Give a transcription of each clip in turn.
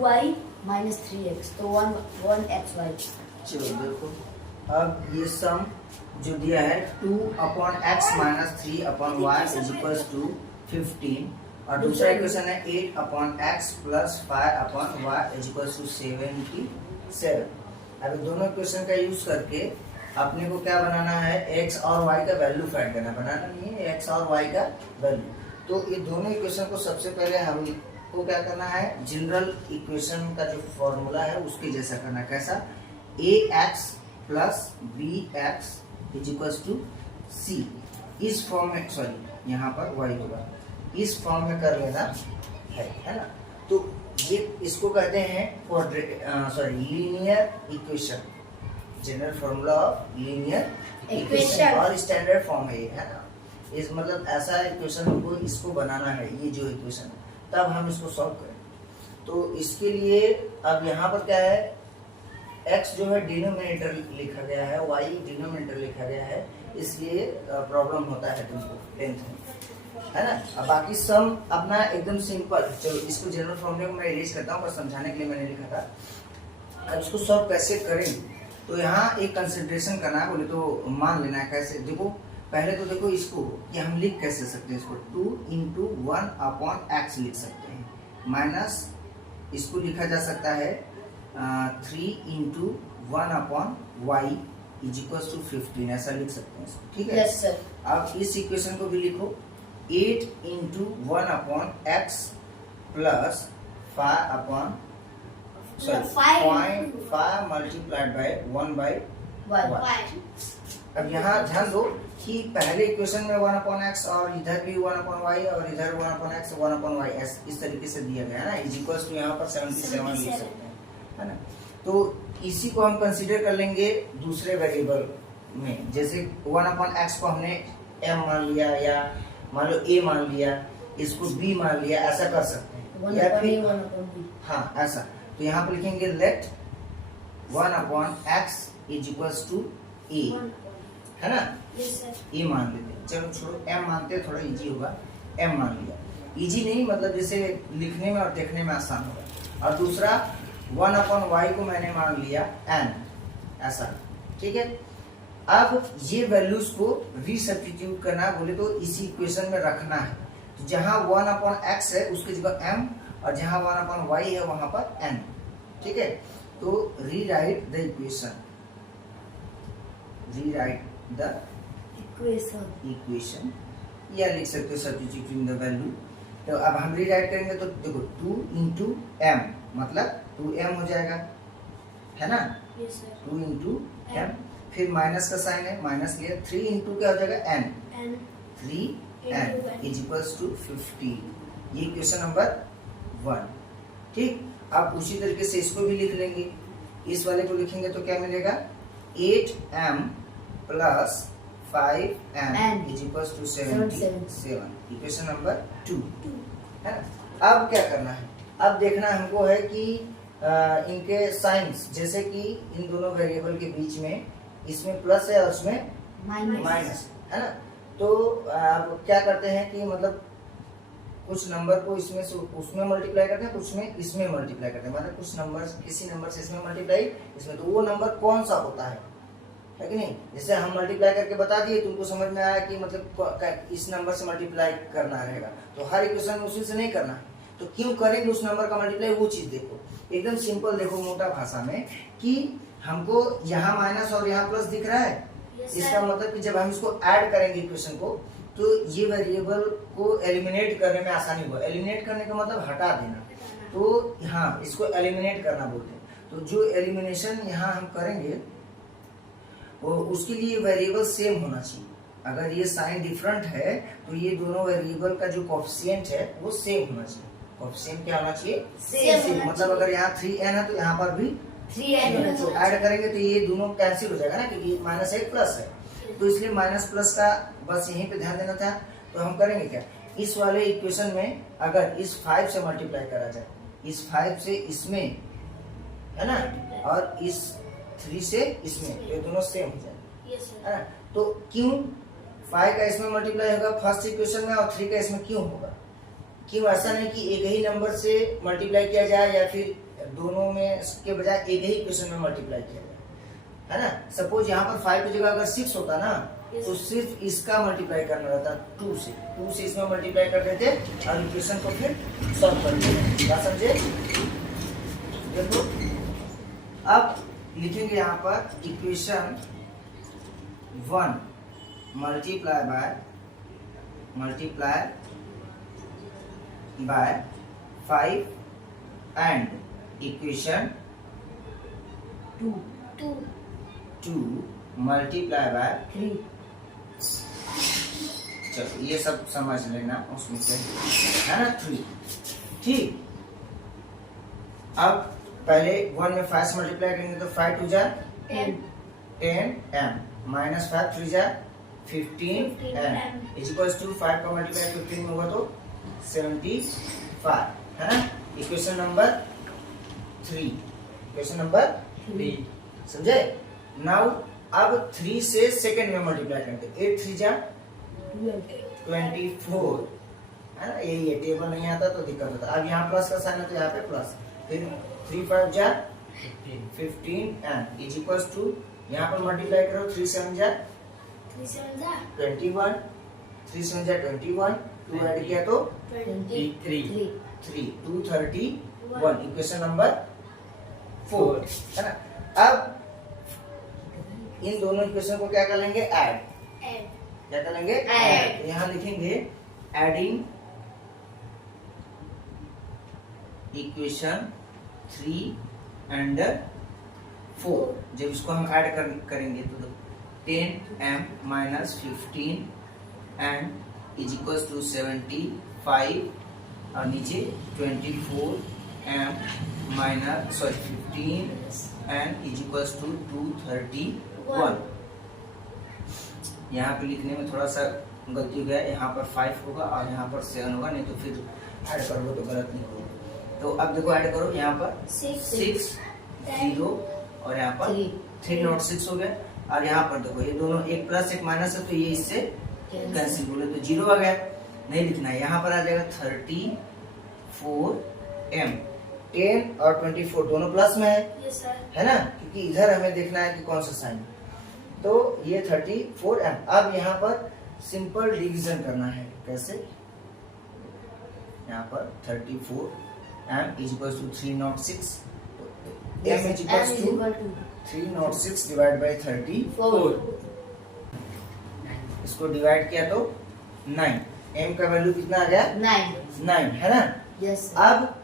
2y minus 3x, तो 1xy। चलो देखो, अब ये सम जो दिया है 2/x minus 3/y is equal to 15, और दूसरा इक्वेशन है 8/x plus 5/y is equal to 77। अभी दोनों इक्वेशन का यूज करके अपने को क्या बनाना है, x और y का वैल्यू फाइंड करना, बनाना नहीं है x और y का वैल्यू। तो ये दोनों इक्वेशन को सबसे पहले हमको क्या करना है, जनरल इक्वेशन का जो फॉर्मूला है उसके जैसा करना। कैसा, ax plus bx is equal to c, इस फॉर्म में, सॉरी यहाँ पर y होगा, इस फॉर्म में कर लेना है ना। तो ये इसको कहते हैं linear equation, general formula of linear equation, और स्टैंडर्ड फॉर्म है ये, है ना। इस मतलब ऐसा इक्वेशन हमको इसको बनाना है, ये जो इक्वेशन, तब हम इसको सॉल्व करें। तो इसके लिए अब यहाँ पर क्या है, x जो है डिनोमिनेटर लिखा गया है, y डिनोमिनेटर लिखा गया है, इसलिए प्रॉब्लम होता है तुमको 10th में, है ना। अब बाकी सम अपना एकदम सिंपल। चलो इसको जनरल फॉर्मूले को मैं इरेज करता हूँ, बस समझाने के लिए मैंने लिखा था। अब इसको सॉल्व कैसे करें, तो यहाँ एक कंसिडरेशन करना है, बोले तो मान लेना है। कैसे, देखो पहले तो देखो इसको कि हम लिख कैसे सकते हैं, इसको 2 इंटू 1/x लिख सकते हैं, माइनस इसको लिखा जा सकता है 3 into 1/y is equal to 15, ऐसा लिख सकते हैं, ठीक है। yes, sir. अब इस इक्वेशन को भी लिखो 8 into 1/x plus 5 multiplied by 1/y। अब यहाँ ध्यान दो कि पहले इक्वेशन में 1/x और इधर भी 1/y और इधर 1/x 1/y इस तरीके से दिया गया है ना, इज इक्वल टू यहाँ पर 77 लिख सकते हैं, है ना। तो इसी को हम कंसीडर कर लेंगे दूसरे वेरिएबल में, जैसे 1/x को हमने m मान लिया, या मान लो a मान लिया, इसको b मान लिया, ऐसा कर सकते हैं, या फिर हाँ ऐसा। तो यहाँ पर लिखेंगे let 1/x is equal to a, है ना। a मान लेते हैं, चलो छोड़ो m मानते हैं, थोड़ा इजी होगा, m मान लिया। इजी नहीं मतलब जैसे लिखने में और देखने में आसान होगा। और दूसरा 1/y को मैंने मान लिया n, ऐसा, ठीक है। अब ये वैल्यूज को रीसब्स्टिट्यूट करना बोले तो इसी इक्वेशन में रखना है। तो जहां 1/x है उसकी जगह m, और जहां 1/y है वहां पर n, ठीक है। तो rewrite the equation, rewrite the equation, या लिख सकते हो सब्स्टिट्यूटिंग द वैल्यू। तो अब हम रीराइट करेंगे तो देखो 2 इंटू m मतलब 2m हो जाएगा, है ना। 2 इंटू m, फिर माइनस का साइन है, माइनस लिया, 3 इंटू क्या हो जाएगा n, 3n is equals to 15। ये इक्वेशन नंबर 1, ठीक। अब उसी तरीके से इसको भी लिख लेंगे, इस वाले को लिखेंगे तो क्या मिलेगा, 8m plus 5n is equals to 77, equation number 2, है ना। अब क्या करना है, अब देखना हमको है कि इनके साइंस, जैसे कि इन दोनों वेरिएबल के बीच में इसमें प्लस है और उसमें माइनस, है ना। तो अब क्या करते हैं कि मतलब कुछ नंबर को इसमें से उसमें मल्टीप्लाई करते हैं, कुछ में इसमें मल्टीप्लाई करते हैं, मतलब कुछ नंबर किसी नंबर से इसमें मल्टीप्लाई इसमें, तो वो नंबर कौन सा होता है कि नहीं। जैसे हम मल्टीप्लाई करके बता दिए, तुमको समझ में आया कि मतलब इस नंबर से मल्टीप्लाई करना रहेगा, तो हर इक्वेशन में उसी से नहीं करना है, तो क्यों करेंगे उस नंबर का मल्टीप्लाई, वो चीज देखो। एकदम सिंपल देखो मोटा भाषा में कि हमको यहाँ माइनस और यहाँ प्लस दिख रहा है, इसका मतलब कि जब हम इसको ऐड करेंगे इक्वेशन को, तो ये वेरिएबल को एलिमिनेट करने में आसानी होगा। एलिमिनेट करने का मतलब हटा देना, तो हाँ इसको एलिमिनेट करना बोलते हैं। तो जो एलिमिनेशन यहाँ हम करेंगे वो उसके लिए वेरिएबल सेम होना चाहिए। अगर ये साइन डिफरेंट है तो ये दोनों वेरिएबल का जो कोएफिशिएंट है वो सेम होना चाहिए। कोएफिशिएंट क्या होना चाहिए, सेम। मतलब अगर यहाँ 3n है तो यहाँ पर भी 3n होना चाहिए। ऐड करेंगे तो ये दोनों कैंसिल हो जाएगा ना, क्योंकि माइनस एक प्लस है, तो इसलिए माइनस प्लस का बस यहीं पे ध्यान देना था। तो हम करेंगे क्या, इस वाले इक्वेशन में अगर इस 5 से मल्टीप्लाई करा जाए, इस 5 से इसमें, है ना, और इस 3 से इसमें, ये दोनों सेम हो जाए, है ना। तो क्यों 5 का इसमें मल्टीप्लाई होगा फर्स्ट इक्वेशन में और 3 का इसमें क्यों होगा, क्यों ऐसा नहीं कि एक ही नंबर से मल्टीप्लाई किया जाए या फिर दोनों में के बजाय एक ही इक्वेशन में मल्टीप्लाई किया जाए, है ना। सपोज यहाँ पर 5 की जगह अगर 6 होता ना, तो सिर्फ इसका मल्टीप्लाई करना रहता 2 से इसमें मल्टीप्लाई कर देते और इक्वेशन को फिर सॉल्व कर देते। क्या समझे? देखो अब लिखेंगे यहाँ पर equation 1 multiply by 5 and equation 2 multiply by 3। चलो ये सब समझ लेना उसमें से, है ना। 3 ठीक। अब पहले 1 में 5 से मल्टीप्लाई करेंगे तो 5 2 जा 10 m माइनस 5 3 जा 15 m इज इक्वल्स टू 5 का मल्टीप्लाई 15 में होगा तो 75, है ना। इक्वेशन नंबर 3 समझे। नाउ अब 3 से सेकंड में मल्टीप्लाई करेंगे 8 3 जा 24, है ना। यही है, टेबल नहीं आता तो दिक्कत होता। अब यहाँ प्लस का साइन है तो यहाँ पे प्लस, फिर 3 5 जा 15 एंड इज इक्वल्स टू यहाँ पर मल्टीप्लाई करो 3 7 जा 21, 3 7 जा 21, 2 ऐड किया तो 3 2 31, इक्वेशन नंबर 4, है ना। अब इन दोनों इक्वेशन को क्या कर लेंगे? ऐड। क्या कर लेंगे? ऐड। यहाँ लिखेंगे एडिंग इक्वेशन 3 एंड 4। जब इसको हम ऐड करेंगे तो 10m minus 15 n is equals to 75 और नीचे 24m minus 15 n is equals to 231। यहाँ पे लिखने में थोड़ा सा गलती हो गया, यहाँ पर 5 होगा और यहाँ पर 7 होगा, नहीं तो फिर ऐड करोगे तो गलत नहीं होगा। तो अब देखो ऐड करो, यहाँ पर 6 0 और यहाँ पर 3 नॉट 6 हो गया। और यहाँ पर देखो ये दोनों एक प्लस एक माइनस है तो ये इससे कैंसिल बोले तो 0 आ गया, नहीं लिखना है। यहाँ पर आ जाएगा 34m, 10 और 24 दोनों प्लस में है ना, क्योंकि इधर हमें देखना है कि कौन सा साइन। तो ये 34m। अब यहाँ पर सिंपल डिवीजन करना है, कैसे? यहाँ पर 34m is equal to 306, m is equal to 306 divide by 34। इसको डिवाइड किया तो 9, m का वैल्यू कितना आ गया? 9, है ना। यस। अब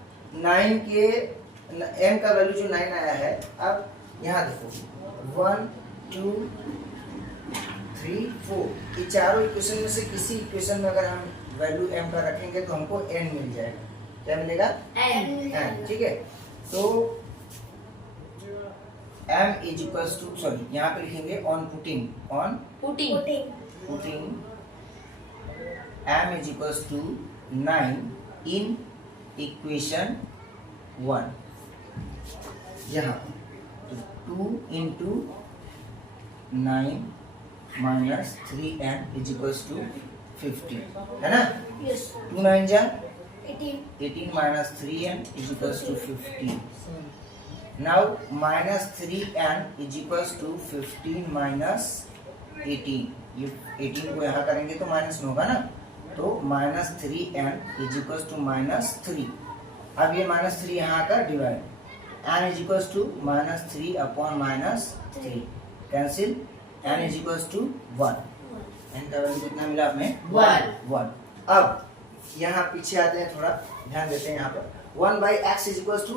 9 के m का वैल्यू जो 9 आया है, अब यहाँ देखो 1 2 3 4, ये चारों इक्वेशन में से किसी इक्वेशन में अगर हम वैल्यू m का रखेंगे तो हमको n मिल जाएगा। क्या मिलेगा? n, ठीक है। तो m is equals to, sorry यहाँ पे लिखेंगे on putting m is equals to 9 in equation 1। यहाँ 2 into 9 minus 3m is equals to 15, है ना। 2 9 जा 18 minus 3m is equals to 15। Now minus 3m is equals to 15 minus 18। ये 18 को यहाँ करेंगे तो माइनस में होगा ना, तो minus 3m is equals to minus 3। अब ये माइनस 3 यहाँ का divide, n is equals to minus 3 upon minus 3 cancel, n is equals to 1। n का वैल्यू कितना मिला हमें? 1। अब यहाँ पीछे आते हैं, थोड़ा ध्यान देते हैं। यहाँ पर 1 by x is equals to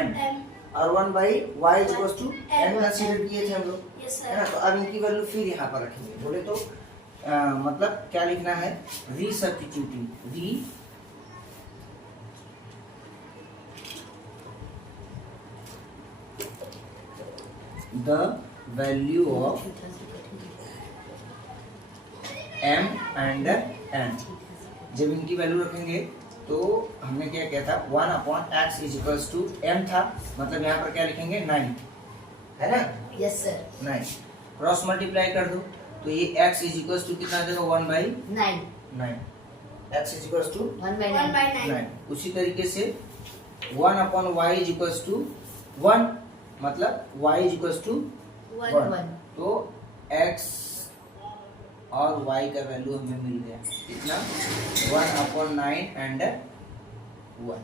m और 1 by y is equals to n consider किए थे हम लोग, है ना। तो अब इनकी वैल्यू फिर यहाँ पर रखेंगे। बोले तो मतलब क्या लिखना है? रीसब्स्टिट्यूटिंग, the value of m and n। जब इनकी वैल्यू रखेंगे तो हमने क्या किया था? 1 upon x is equals to m था, मतलब यहाँ पर क्या लिखेंगे? 9, है ना। Yes sir. 9 क्रॉस मल्टीप्लाई कर दो तो ये x इज इक्वल्स टू कितना देगा? 1 by 9। x is equals to 1 by 9। 9। उसी तरीके से 1/y इज इक्वल्स टू 1, मतलब y इज इक्वल्स टू 1। तो x और y का वैल्यू हमें मिल गया कितना, 1/9 एंड 1।